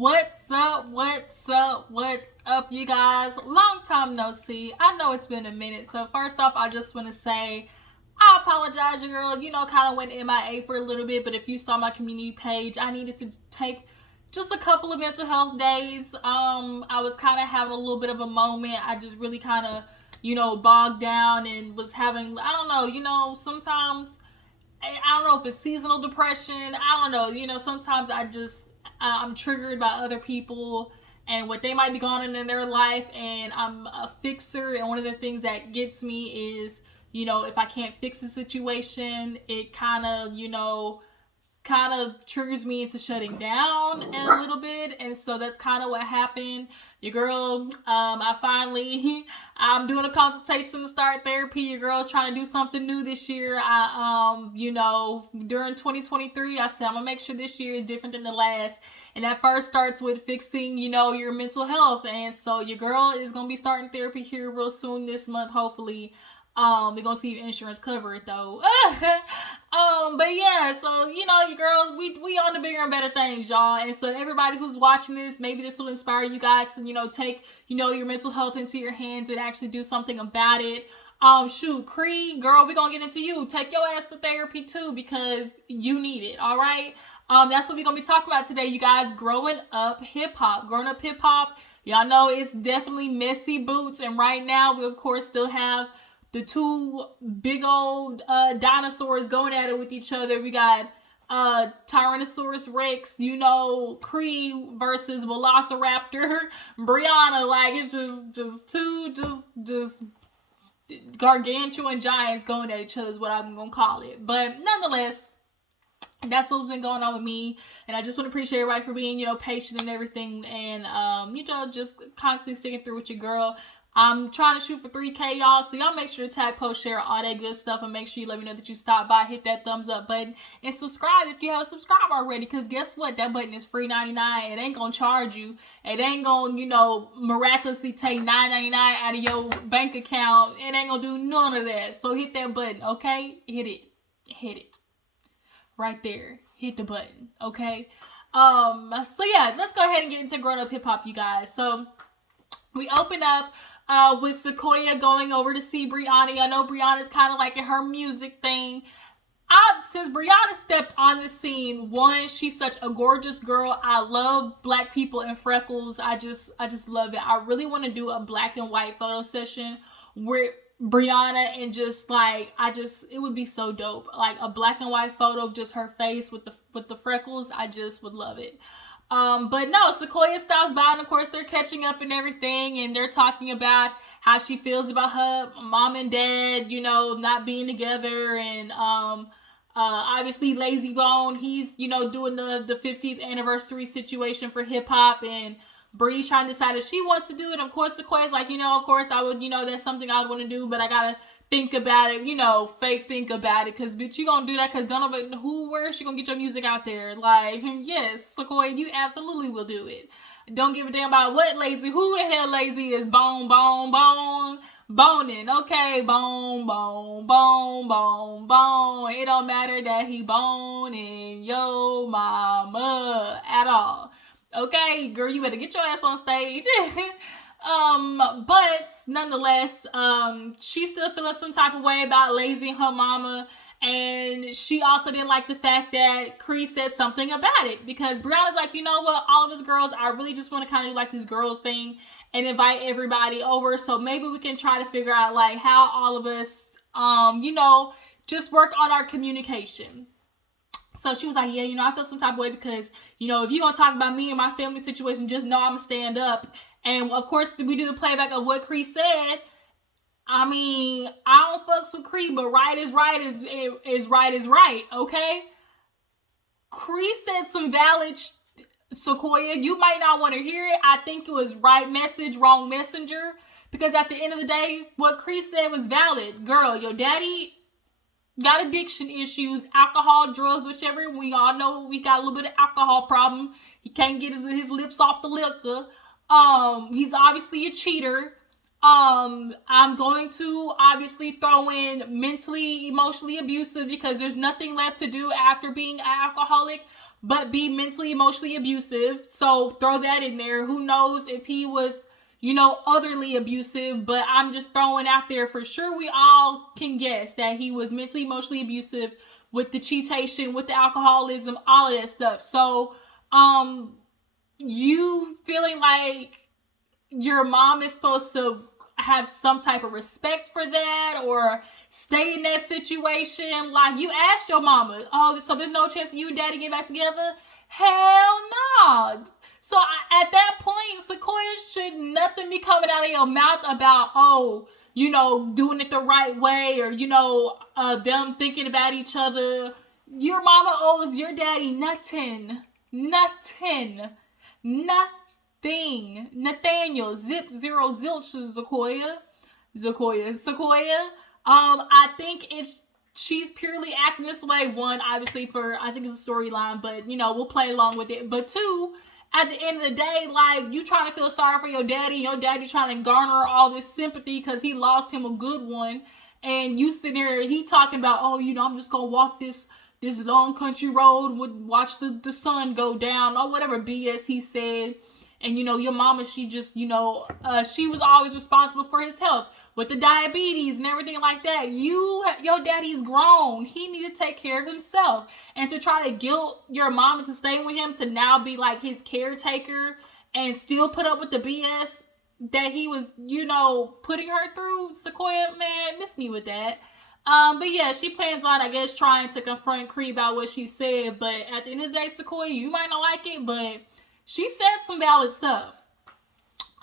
What's up? What's up? What's up, you guys? Long time no see. I know it's been a minute. So, first off, I just want to say I apologize, your girl. Kind of went MIA for a little bit, but if you saw my community page, I needed to take just a couple of mental health days. I was kind of having a little bit of a moment. I just really kind of, bogged down and was having, I don't know, sometimes I don't know if it's seasonal depression. I don't know. Sometimes I'm triggered by other people and what they might be going on in their life, and I'm a fixer. And one of the things that gets me is, if I can't fix the situation, it kind of triggers me into shutting down a little bit. And so that's kind of what happened. Your girl, I'm doing a consultation to start therapy. Your girl's trying to do something new this year. During 2023, I said I'm gonna make sure this year is different than the last. And that first starts with fixing, your mental health. And so your girl is gonna be starting therapy here real soon this month, hopefully. We're gonna see if insurance cover it though. But yeah, so your girl, we on the bigger and better things, y'all. And so everybody who's watching this, maybe this will inspire you guys to, take, your mental health into your hands and actually do something about it. Cree, girl, we're gonna get into you. Take your ass to therapy too, because you need it, all right? That's what we're gonna be talking about today, you guys. Growing up hip hop. Y'all know it's definitely messy boots, and right now we of course still have the two big old dinosaurs going at it with each other. We got Tyrannosaurus Rex, Cree versus Velociraptor, Briana. Like, it's just two gargantuan giants going at each other is what I'm gonna call it. But nonetheless, that's what's been going on with me, and I just want to appreciate everybody for being, patient and everything, and just constantly sticking through with your girl. I'm trying to shoot for 3K, y'all, so y'all make sure to tag, post, share, all that good stuff, and make sure you let me know that you stopped by, hit that thumbs up button, and subscribe if you haven't subscribed already, because guess what? That button is free $99. It ain't gonna charge you. It ain't gonna, miraculously take $9.99 out of your bank account. It ain't gonna do none of that. So hit that button, okay? Hit it. Right there. Hit the button, okay? So yeah, let's go ahead and get into Grown Up Hip Hop, you guys. So we open up with Sequoia going over to see Briana. I know Briana's kind of like in her music thing. Since Briana stepped on the scene, one, she's such a gorgeous girl. I love black people and freckles. I just love it. I really want to do a black and white photo session where Briana and it would be so dope. Like a black and white photo of just her face with the freckles. I just would love it. But no, Sequoia stops by, and of course they're catching up and everything, and they're talking about how she feels about her mom and dad, not being together, and obviously Lazy Bone, he's, doing the 50th anniversary situation for hip hop, and Bree's trying to decide if she wants to do it. Of course, Sequoia's like, of course I would, that's something I would want to do, but I gotta think about it, fake think about it, because bitch, you gonna do that because don't know where is she gonna get your music out there? Like, yes, Sequoia, you absolutely will do it. Don't give a damn about what Lazy, who the hell Lazy is, boning, okay, bone. It don't matter that he boning yo mama at all. Okay, girl, you better get your ass on stage. But nonetheless, she's still feeling some type of way about Lazy and her mama, and she also didn't like the fact that Cree said something about it, because Brianna's like, you know what, all of us girls, I really just want to kind of do like this girls thing and invite everybody over, so maybe we can try to figure out like how all of us, just work on our communication. So she was like, yeah, I feel some type of way because, if you're going to talk about me and my family situation, just know I'm going to stand up. And of course, we do the playback of what Cree said. I mean, I don't fucks with Cree, but right is right, okay? Cree said some valid Sequoia. You might not want to hear it. I think it was right message, wrong messenger. Because at the end of the day, what Cree said was valid. Girl, your daddy got addiction issues, alcohol, drugs, whichever. We all know we got a little bit of alcohol problem. He can't get his lips off the liquor. He's obviously a cheater. I'm going to obviously throw in mentally, emotionally abusive, because there's nothing left to do after being an alcoholic. but be mentally, emotionally abusive. So throw that in there. Who knows if he was, otherly abusive, but I'm just throwing out there for sure we all can guess that he was mentally, emotionally abusive with the cheatation, with the alcoholism, all of that stuff. So, you feeling like your mom is supposed to have some type of respect for that or stay in that situation? Like, you asked your mama, oh, so there's no chance you and daddy get back together? Hell no. So at that point, Sequoia, should nothing be coming out of your mouth about, doing it the right way, or, them thinking about each other. Your mama owes your daddy nothing. Nothing. Nathaniel, zip, zero, zilch, Sequoia. I think she's purely acting this way. One, obviously, I think it's a storyline, but, we'll play along with it. But two, at the end of the day, like, you trying to feel sorry for your daddy trying to garner all this sympathy because he lost him a good one, and you sitting there, he talking about, I'm just gonna walk this long country road, watch the sun go down, or whatever BS he said. And, your mama, she just, she was always responsible for his health with the diabetes and everything like that. Your daddy's grown. He need to take care of himself. And to try to guilt your mama to stay with him, to now be like his caretaker and still put up with the BS that he was, putting her through, Sequoia, man, miss me with that. But yeah, she plans on, I guess, trying to confront Cree about what she said. But at the end of the day, Sequoia, you might not like it, but she said some valid stuff.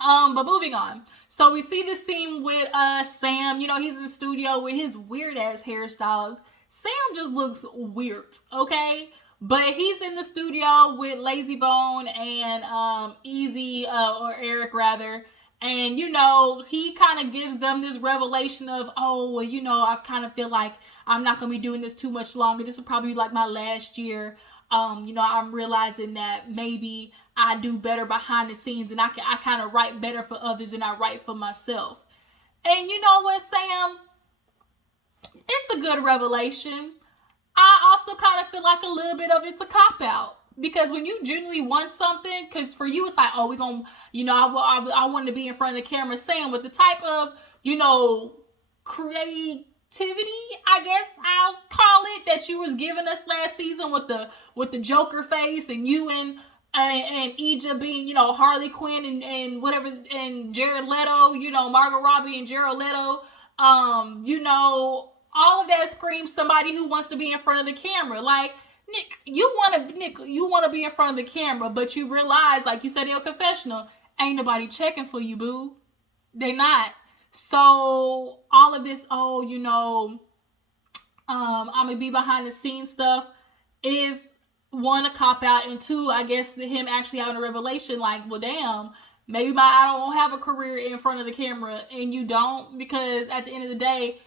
But moving on. So we see this scene with Sam. He's in the studio with his weird ass hairstyle. Sam just looks weird, okay? But he's in the studio with Lazy Bone and Easy, or Eric rather. And, he kind of gives them this revelation of, I kind of feel like I'm not going to be doing this too much longer. This will probably be like my last year. I'm realizing that maybe I do better behind the scenes, and I kind of write better for others than I write for myself. And you know what, Sam? It's a good revelation. I also kind of feel like a little bit of it's a cop-out. Because when you genuinely want something, because for you it's like, we're going to, I wanted to be in front of the camera saying, with the type of, creativity, I guess I'll call it, that you was giving us last season with the Joker face, and you and Egypt being, Harley Quinn and whatever, and Jared Leto, Margot Robbie and Jared Leto, all of that screams somebody who wants to be in front of the camera. Like, Nick, you want to be in front of the camera, but you realize, like you said in your confessional, ain't nobody checking for you, boo. They not. So all of this, I'm gonna be behind the scenes stuff is, one, a cop out, and two, I guess him actually having a revelation like, well, damn, maybe I don't have a career in front of the camera, and you don't, because at the end of the day,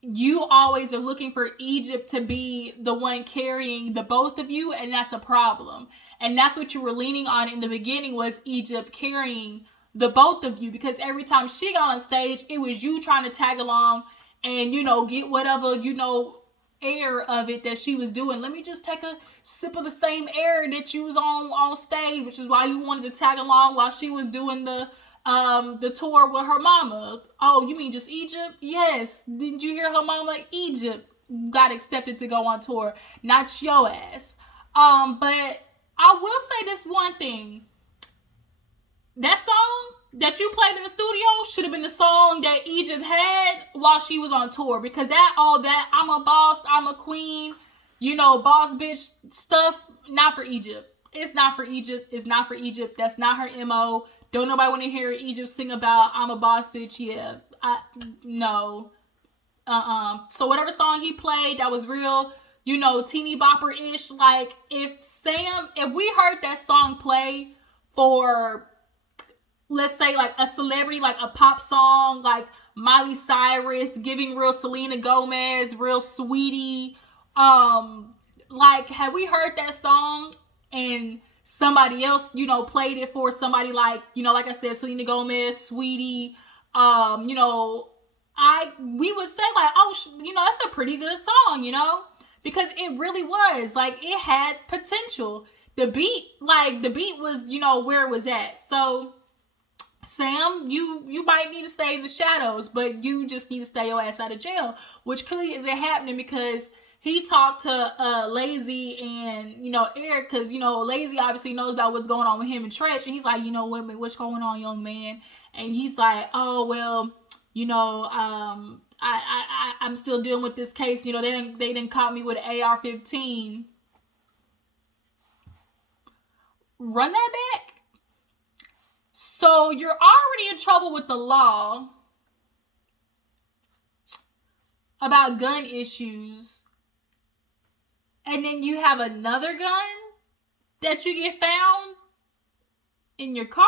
you always are looking for Egypt to be the one carrying the both of you, and that's a problem. And that's what you were leaning on in the beginning, was Egypt carrying the both of you, because every time she got on stage, it was you trying to tag along and, get whatever, air of it that she was doing. Let me just take a sip of the same air that you was on stage, which is why you wanted to tag along while she was doing the tour with her mama. Oh, you mean just Egypt? Yes. Didn't you hear her mama? Egypt got accepted to go on tour, not your ass. But I will say this one thing. That song that you played in the studio should have been the song that Egypt had while she was on tour, because all that I'm a boss, I'm a queen, boss bitch stuff, not for Egypt. It's not for Egypt. It's not for Egypt. That's not her MO. Don't nobody want to hear Egypt sing about I'm a boss bitch. Yeah, no. So whatever song he played that was real, teeny bopper-ish, like, if we heard that song play for, let's say, like a celebrity, like a pop song, like Miley Cyrus, giving real Selena Gomez, real Sweetie, like, had we heard that song and somebody else, played it for somebody like, like I said, Selena Gomez, Sweetie, we would say like, oh, that's a pretty good song, because it really was. Like, it had potential. The beat was, where it was at. So, Sam, you might need to stay in the shadows, but you just need to stay your ass out of jail, which clearly isn't happening because he talked to Lazy and, Eric, because, Lazy obviously knows about what's going on with him and Tretch, and he's like, what's going on, young man? And he's like, oh, well, I'm still dealing with this case. They didn't caught me with an AR-15. Run that back. So you're already in trouble with the law about gun issues. And then you have another gun that you get found in your car?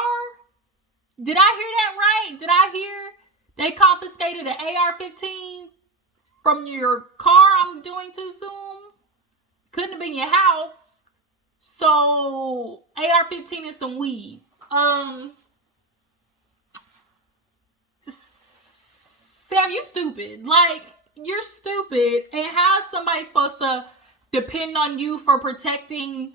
Did I hear that right? Did I hear they confiscated an AR-15 from your car, I'm doing to assume? Couldn't have been your house. So, AR-15 and some weed. Sam, you stupid. Like, you're stupid. And how is somebody supposed to depend on you for protecting,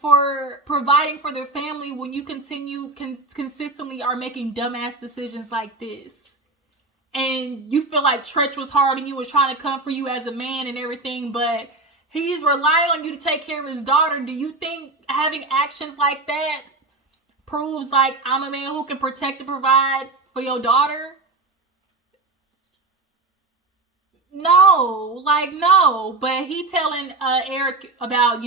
for providing for their family when you consistently are making dumbass decisions like this? And you feel like Tretch was hard and you was trying to come for you as a man and everything, but he's relying on you to take care of his daughter. Do you think having actions like that proves like I'm a man who can protect and provide for your daughter? No, but he telling Eric about,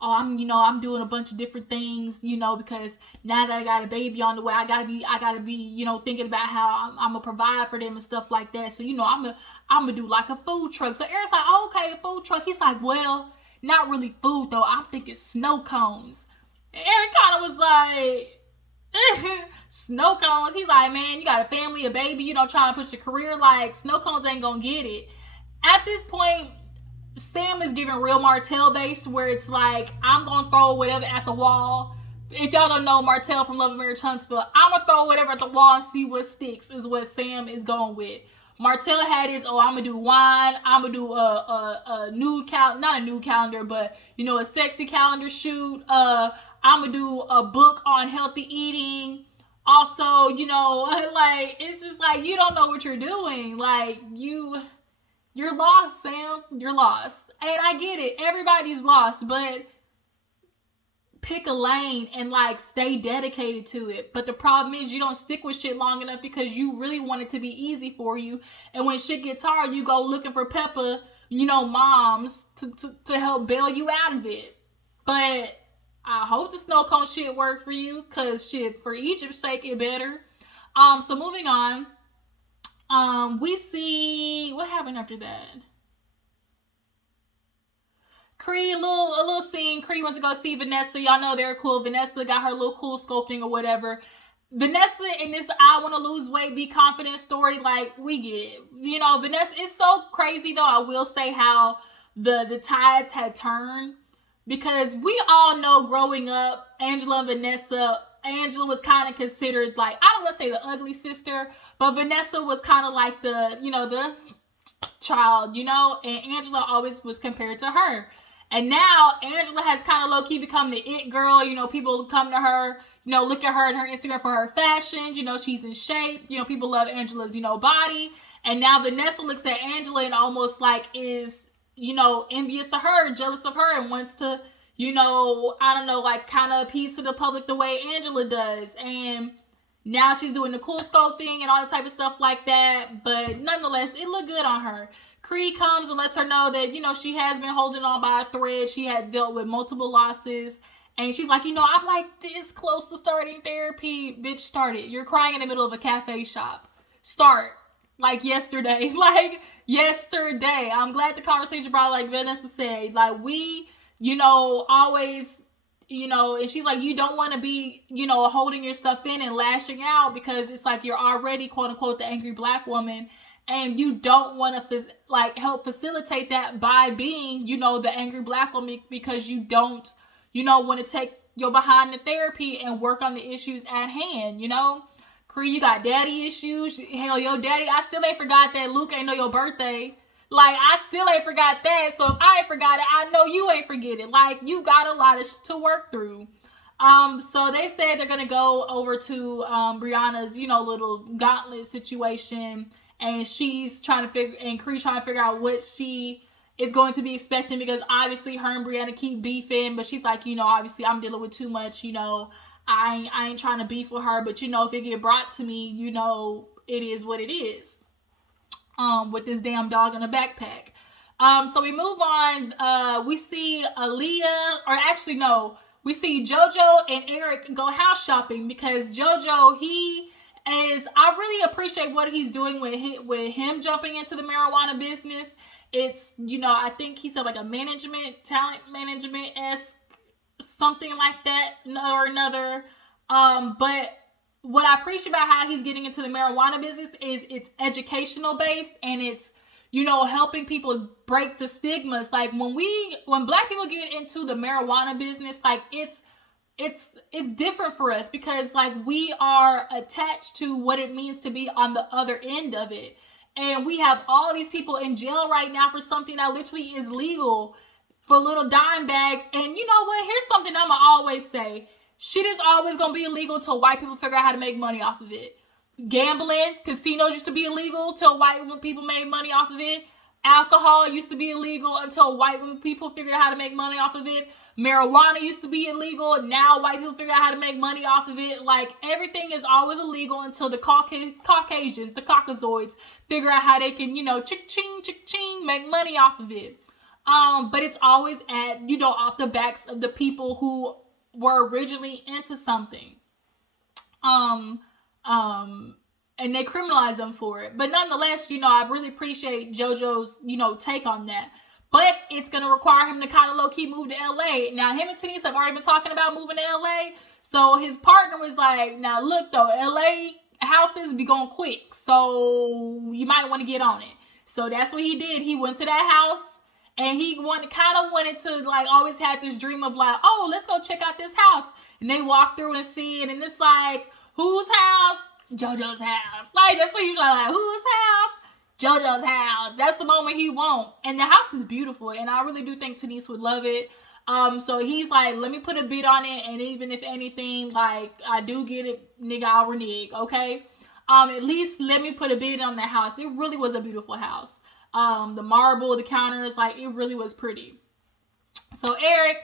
I'm doing a bunch of different things, because now that I got a baby on the way, I gotta be, thinking about how I'm gonna provide for them and stuff like that. So, I'm gonna do like a food truck. So Eric's like, oh, okay, a food truck. He's like, well, not really food though. I'm thinking Snowcones. And Eric kind of was like, Snowcones. He's like, man, you got a family, a baby, trying to push your career. Like, Snowcones ain't gonna get it. At this point, Sam is giving real Martell based, where it's like, I'm gonna throw whatever at the wall. If y'all don't know Martell from Love and Marriage Huntsville, I'm gonna throw whatever at the wall and see what sticks, is what Sam is going with. Martell had his, I'm gonna do wine, I'm gonna do a nude calendar, not a nude calendar, but a sexy calendar shoot. I'm gonna do a book on healthy eating. Also, like, it's just like, you don't know what you're doing. Like, you're lost, Sam. You're lost. And I get it. Everybody's lost, but pick a lane and like stay dedicated to it. But the problem is you don't stick with shit long enough because you really want it to be easy for you. And when shit gets hard, you go looking for Peppa, moms to help bail you out of it. But I hope the snow cone shit worked for you, because shit, for Egypt's sake, it better. So moving on. We see what happened after that. Cree, a little scene. Cree went to go see Vanessa. Y'all know they're cool. Vanessa got her little cool sculpting or whatever. Vanessa in this I want to lose weight, be confident story, like, we get it. Vanessa, it's so crazy though. I will say how the tides had turned, because we all know growing up, Angela and Vanessa, Angela was kind of considered like, I don't want to say the ugly sister, but Vanessa was kind of like the, the child, and Angela always was compared to her. And now Angela has kind of low-key become the it girl. People come to her, look at her and her Instagram for her fashions. She's in shape. People love Angela's, body. And now Vanessa looks at Angela and almost like is, envious of her, jealous of her, and wants to, I don't know, like kind of appease to the public the way Angela does. And now she's doing the cool sculpting and all that type of stuff like that. But nonetheless, it looked good on her. Cree comes and lets her know that, she has been holding on by a thread. She had dealt with multiple losses. And she's like, I'm like this close to starting therapy. Bitch, start it. You're crying in the middle of a cafe shop. Start. Like yesterday. Like yesterday. I'm glad the conversation brought, like Vanessa said. Like we, always, and she's like, you don't want to be, holding your stuff in and lashing out, because it's like you're already, quote unquote, the angry black woman. And you don't want to help facilitate that by being, the angry black woman, because you don't, want to take your behind the therapy and work on the issues at hand, Cree, you got daddy issues. Hell, your daddy, I still ain't forgot that Luke ain't know your birthday. Like, I still ain't forgot that. So if I ain't forgot it, I know you ain't forget it. Like, you got a lot of to work through. So they said they're gonna go over to Brianna's, little gauntlet situation, and she's trying to figure, and Cree's trying to figure out what she is going to be expecting, because obviously her and Brianna keep beefing, but she's like, obviously I'm dealing with too much, I ain't trying to beef with her, but if it get brought to me, it is what it is. With this damn dog in a backpack. So we move on. We see Aaliyah, or actually no, we see JoJo and Eric go house shopping, because JoJo, I really appreciate what he's doing with him jumping into the marijuana business. It's, I think he said like a talent management-esque, something like that or another. But what I appreciate about how he's getting into the marijuana business is it's educational based, and it's, helping people break the stigmas. Like when Black people get into the marijuana business, like it's different for us, because like we are attached to what it means to be on the other end of it. And we have all these people in jail right now for something that literally is legal, for little dime bags. And you know what? Here's something I'm going to always say. Shit is always going to be illegal till white people figure out how to make money off of it. Gambling, casinos used to be illegal till white people made money off of it. Alcohol used to be illegal until white people figured out how to make money off of it. Marijuana used to be illegal. Now white people figure out how to make money off of it. Like, everything is always illegal until the Caucasians, the Caucasoids, figure out how they can, chick-ching, chick-ching, make money off of it. But it's always at, off the backs of the people who were originally into something. And they criminalize them for it. But nonetheless, I really appreciate JoJo's, take on that. But it's going to require him to kind of low-key move to LA. Now, him and Tanice have already been talking about moving to LA. So his partner was like, now look though, LA houses be going quick. So you might want to get on it. So that's what he did. He went to that house, and he wanted to, like, always had this dream of like, oh, let's go check out this house. And they walk through and see it. And it's like, whose house? JoJo's house. Like, that's what usually like, whose house? JoJo's house. That's the moment he won't. And the house is beautiful, and I really do think Tanice would love it. So he's like, let me put a bid on it, and even if anything, like, I do get it, nigga, I'll renege, okay? At least let me put a bid on that house. It really was a beautiful house. The marble, the counters, like, it really was pretty. So Eric,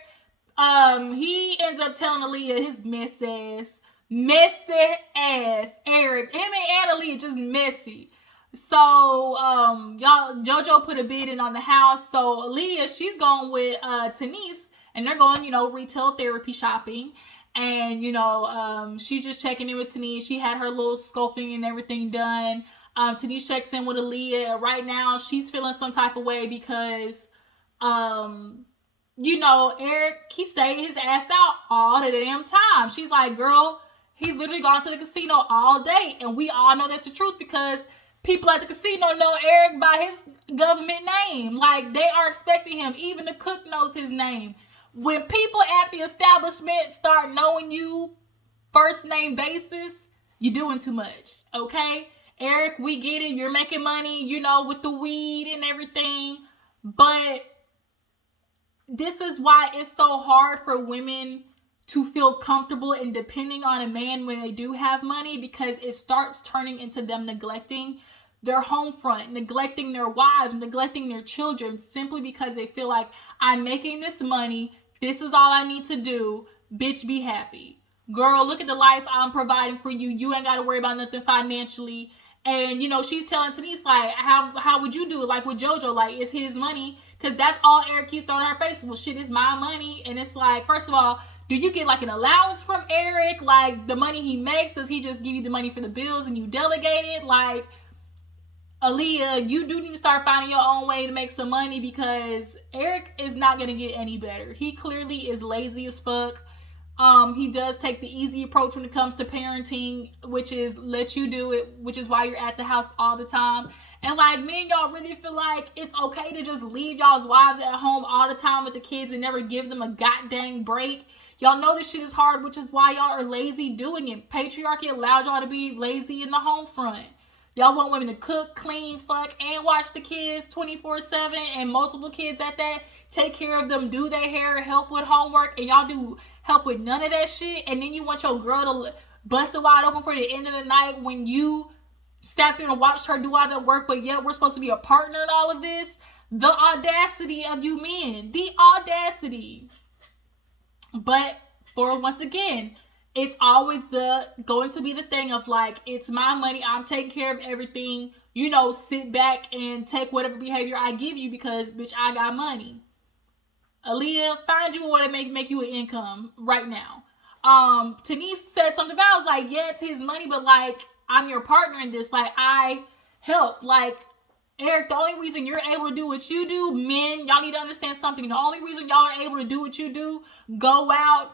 he ends up telling Aaliyah his messy ass Eric. Him and Aaliyah just messy. So, JoJo put a bid in on the house. So Aaliyah, she's going with Tanice, and they're going, retail therapy shopping. And, she's just checking in with Tanice. She had her little sculpting and everything done. Tanice checks in with Aaliyah. Right now, she's feeling some type of way because, Eric, he stayed his ass out all the damn time. She's like, girl, he's literally gone to the casino all day. And we all know that's the truth, because people at the casino know Eric by his government name. Like, they are expecting him. Even the cook knows his name. When people at the establishment start knowing you first name basis, you're doing too much, okay? Eric, we get it. You're making money, with the weed and everything. But this is why it's so hard for women to feel comfortable in depending on a man when they do have money, because it starts turning into them neglecting their home front, neglecting their wives, neglecting their children, simply because they feel like, I'm making this money, this is all I need to do, bitch, be happy. Girl, look at the life I'm providing for you. You ain't got to worry about nothing financially. And, she's telling Tanice, like, how would you do it? Like, with JoJo, like, it's his money. Because that's all Eric keeps throwing in her face. Well, shit, it's my money. And it's like, first of all, do you get, like, an allowance from Eric? Like, the money he makes, does he just give you the money for the bills and you delegate it? Like, Aaliyah, you do need to start finding your own way to make some money, because Eric is not going to get any better. He clearly is lazy as fuck. He does take the easy approach when it comes to parenting, which is let you do it, which is why you're at the house all the time. And like, me and y'all really feel like it's okay to just leave y'all's wives at home all the time with the kids and never give them a goddamn break. Y'all know this shit is hard, which is why y'all are lazy doing it. Patriarchy allows y'all to be lazy in the home front. Y'all want women to cook, clean, fuck, and watch the kids 24/7 and multiple kids at that. Take care of them, do their hair, help with homework, and y'all do help with none of that shit. And then you want your girl to bust it wide open for the end of the night when you sat there and watched her do all that work, but yet we're supposed to be a partner in all of this. The audacity of you men. The audacity. But for once again, it's always going to be the thing of like, it's my money, I'm taking care of everything. You know, sit back and take whatever behavior I give you because, bitch, I got money. Aaliyah, find you a way to make you an income right now. Tanice said something about, I was like, yeah, it's his money, but like, I'm your partner in this. Like, I help. Like, Eric, the only reason you're able to do what you do, men, y'all need to understand something. The only reason y'all are able to do what you do, go out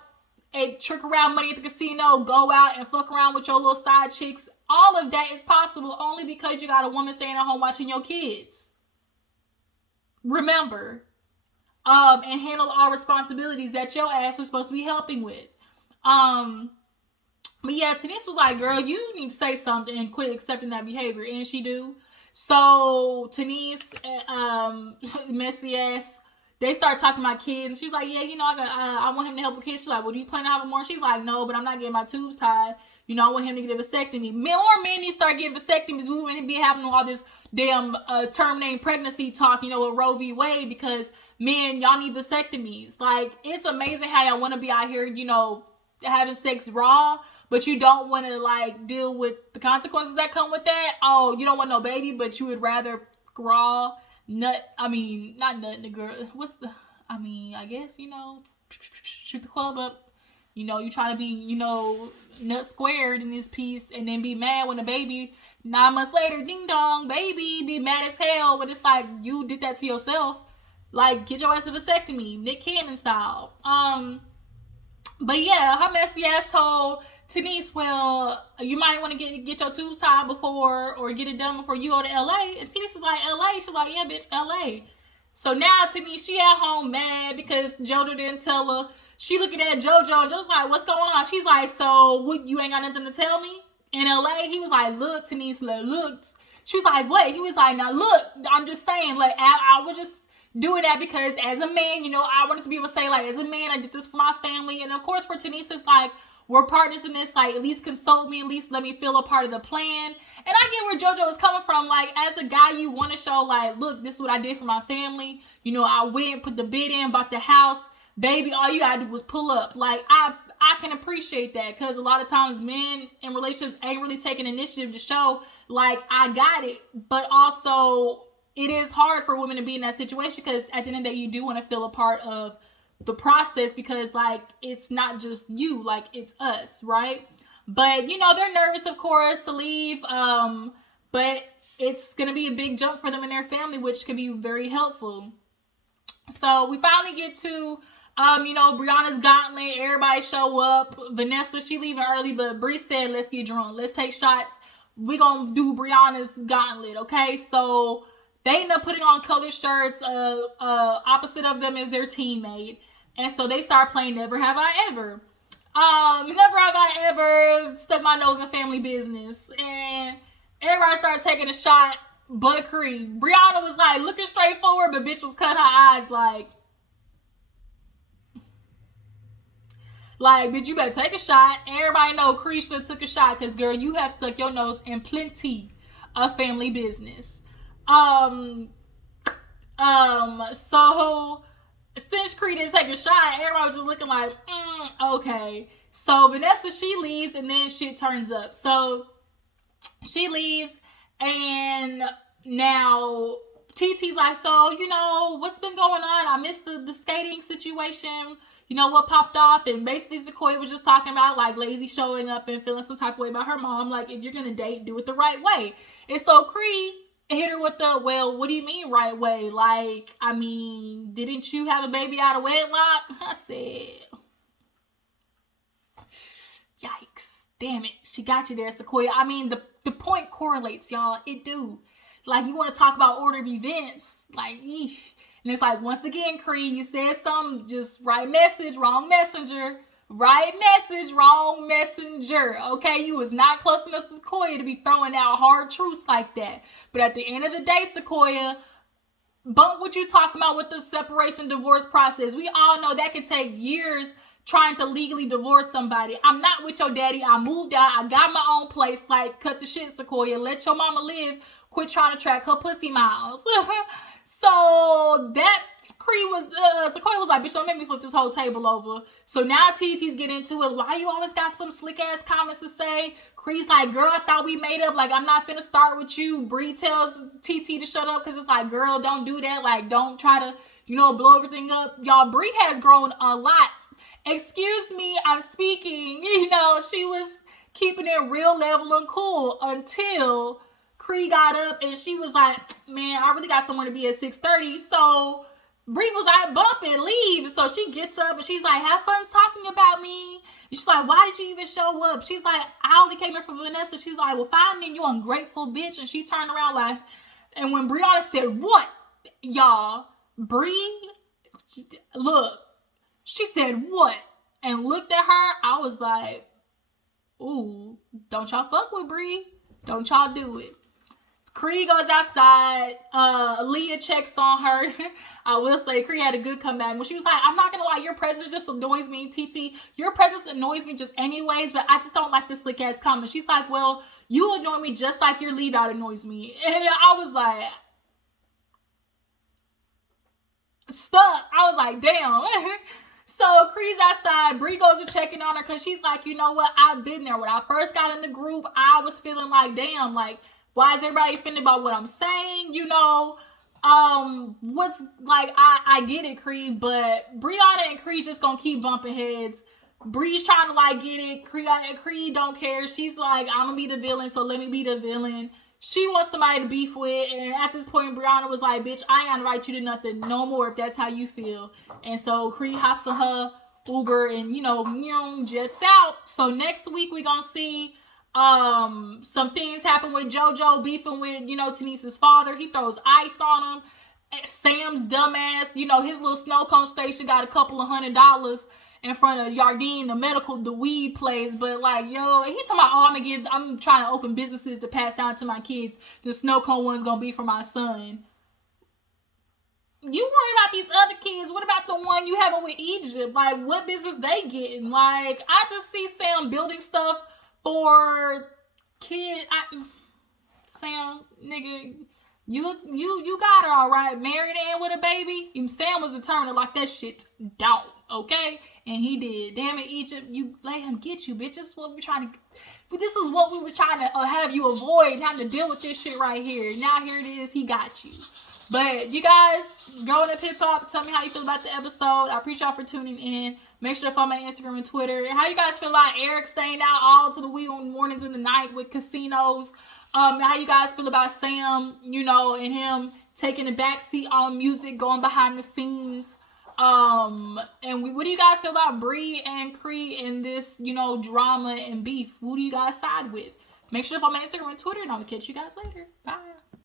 and trick around money at the casino, go out and fuck around with your little side chicks. All of that is possible only because you got a woman staying at home watching your kids. Remember. And handle all responsibilities that your ass is supposed to be helping with. But yeah, Tanice was like, girl, you need to say something and quit accepting that behavior. And she do. So Tanice, messy ass, they start talking about kids. And she was like, yeah, you know, I want him to help with kids. She's like, well, do you plan to have more? She's like, no, but I'm not getting my tubes tied. You know, I want him to get a vasectomy. More men need to start getting vasectomies. We wouldn't be having all this damn terminating pregnancy talk, you know, with Roe v. Wade, because men, y'all need vasectomies. Like, it's amazing how y'all want to be out here, you know, having sex raw, but you don't want to, like, deal with the consequences that come with that. Oh, you don't want no baby, but you would rather raw not nut in the girl. I guess, you know, shoot the club up. You know, you trying to be, you know, nut squared in this piece and then be mad when a baby, 9 months later, ding dong, baby, be mad as hell. But it's like, you did that to yourself. Like, get your ass a vasectomy, Nick Cannon style. But yeah, her messy ass told Tanice, well, you might want to get your tubes tied before, or get it done before you go to LA. And Tanice is like, LA? She's like, yeah, bitch, LA. So now Tanice, she at home mad because JoJo didn't tell her. She looking at JoJo. JoJo's like, what's going on? She's like, so what, you ain't got nothing to tell me? In LA, he was like, look, Tanice, look. She was like, what? He was like, now look, I'm just saying, like, I was just doing that because as a man, you know, I wanted to be able to say, like, as a man, I did this for my family. And of course, for Tanice, it's like, we're partners in this, like, at least consult me, at least let me feel a part of the plan. And I get where JoJo is coming from. Like, as a guy, you want to show, like, look, this is what I did for my family. You know, I went, put the bid in, bought the house. Baby, all you gotta do was pull up. Like, I can appreciate that, because a lot of times men in relationships ain't really taking initiative to show, like, I got it. But also, it is hard for women to be in that situation, because at the end of the day, you do want to feel a part of the process, because, like, it's not just you, like, it's us, right? But, you know, they're nervous, of course, to leave, but it's gonna be a big jump for them and their family, which can be very helpful. So we finally get to you know, Brianna's gauntlet. Everybody show up. Vanessa, she leaving early, but Bree said, let's get drunk. Let's take shots. We gonna do Brianna's gauntlet, okay? So they end up putting on colored shirts. Opposite of them is their teammate. And so they start playing Never Have I Ever. Never have I ever stuck my nose in family business. And everybody started taking a shot but Cree. Brianna was like looking straight forward, but bitch was cutting her eyes like, bitch, you better take a shot. Everybody know Cree should have took a shot, because, girl, you have stuck your nose in plenty of family business. So since Cree didn't take a shot, everybody was just looking like, okay. So Vanessa, she leaves, and then shit turns up. So she leaves, and now TT's like, so, you know, what's been going on? I missed the skating situation. You know, what popped off? And basically Sequoia was just talking about, like, lazy showing up and feeling some type of way about her mom. Like, if you're going to date, do it the right way. And so Cree hit her with the, well, what do you mean right way? Like, I mean, didn't you have a baby out of wedlock? I said, yikes. Damn it. She got you there, Sequoia. I mean, the point correlates, y'all. It do. Like, you want to talk about order of events. Like, eesh. And it's like, once again, Cree, you said something, just right message, wrong messenger. Right message, wrong messenger. Okay, you was not close enough to Sequoia to be throwing out hard truths like that. But at the end of the day, Sequoia, bump what you talking about with the separation divorce process. We all know that can take years trying to legally divorce somebody. I'm not with your daddy. I moved out. I got my own place. Like, cut the shit, Sequoia. Let your mama live. Quit trying to track her pussy miles. So that Sequoia was like, bitch, don't make me flip this whole table over. So now TT's getting into it. Why you always got some slick ass comments to say? Cree's like, girl, I thought we made up. Like, I'm not finna start with you. Bree tells TT to shut up because it's like, girl, don't do that. Like, don't try to, blow everything up. Y'all, Bree has grown a lot. Excuse me, I'm speaking. She was keeping it real level and cool until Cree got up and she was like, man, I really got somewhere to be at 6:30. So Bree was like, bump it, leave. So she gets up and she's like, have fun talking about me. And she's like, why did you even show up? She's like, I only came here for Vanessa. She's like, well, fine then, you ungrateful bitch. And she turned around like, and when Briana said, what? Y'all, Bree, look, she said, what? And looked at her, I was like, ooh, don't y'all fuck with Bree. Don't y'all do it. Cree goes outside. Leah checks on her. I will say Cree had a good comeback. When she was like, I'm not going to lie, your presence just annoys me, TT. Your presence annoys me just anyways, but I just don't like this slick ass comment. She's like, well, you annoy me just like your leave out annoys me. And I was like, stuck. I was like, damn. So Cree's outside. Bree goes to checking on her because she's like, you know what? I've been there. When I first got in the group, I was feeling like, damn, like, why is everybody offended about what I'm saying? What's like, I get it, Cree, but Briana and Cree just gonna keep bumping heads. Bree's trying to like get it. Cree don't care. She's like, I'm gonna be the villain, so let me be the villain. She wants somebody to beef with, and at this point, Briana was like, bitch, I ain't gonna invite you to nothing no more if that's how you feel. And so Cree hops on her Uber and, jets out. So next week, we're gonna see some things happen with JoJo beefing with, Tanice's father. He throws ice on him. Sam's dumbass, his little Snowcone station got a couple of $100 in front of Yardine, the weed place. But like, he talking about, I'm trying to open businesses to pass down to my kids. The Snowcone one's gonna be for my son. You worry about these other kids. What about the one you having with Egypt? Like, what business they getting? Like, I just see Sam building stuff for kid. Sam, nigga, you got her all right. Married and with a baby. Sam was determined to lock that shit down, okay? And he did. Damn it, Egypt, you let him get you, bitch. This is what we were trying to have you avoid, having to deal with this shit right here. Now here it is. He got you. But you guys, growing up Hiphop, tell me how you feel about the episode. I appreciate y'all for tuning in. Make sure to follow my Instagram and Twitter. How you guys feel about Eric staying out all to the wee mornings in the night with casinos? How you guys feel about Sam, and him taking the backseat on music, going behind the scenes? And what do you guys feel about Bree and Cree in this, drama and beef? Who do you guys side with? Make sure to follow my Instagram and Twitter, and I will catch you guys later. Bye.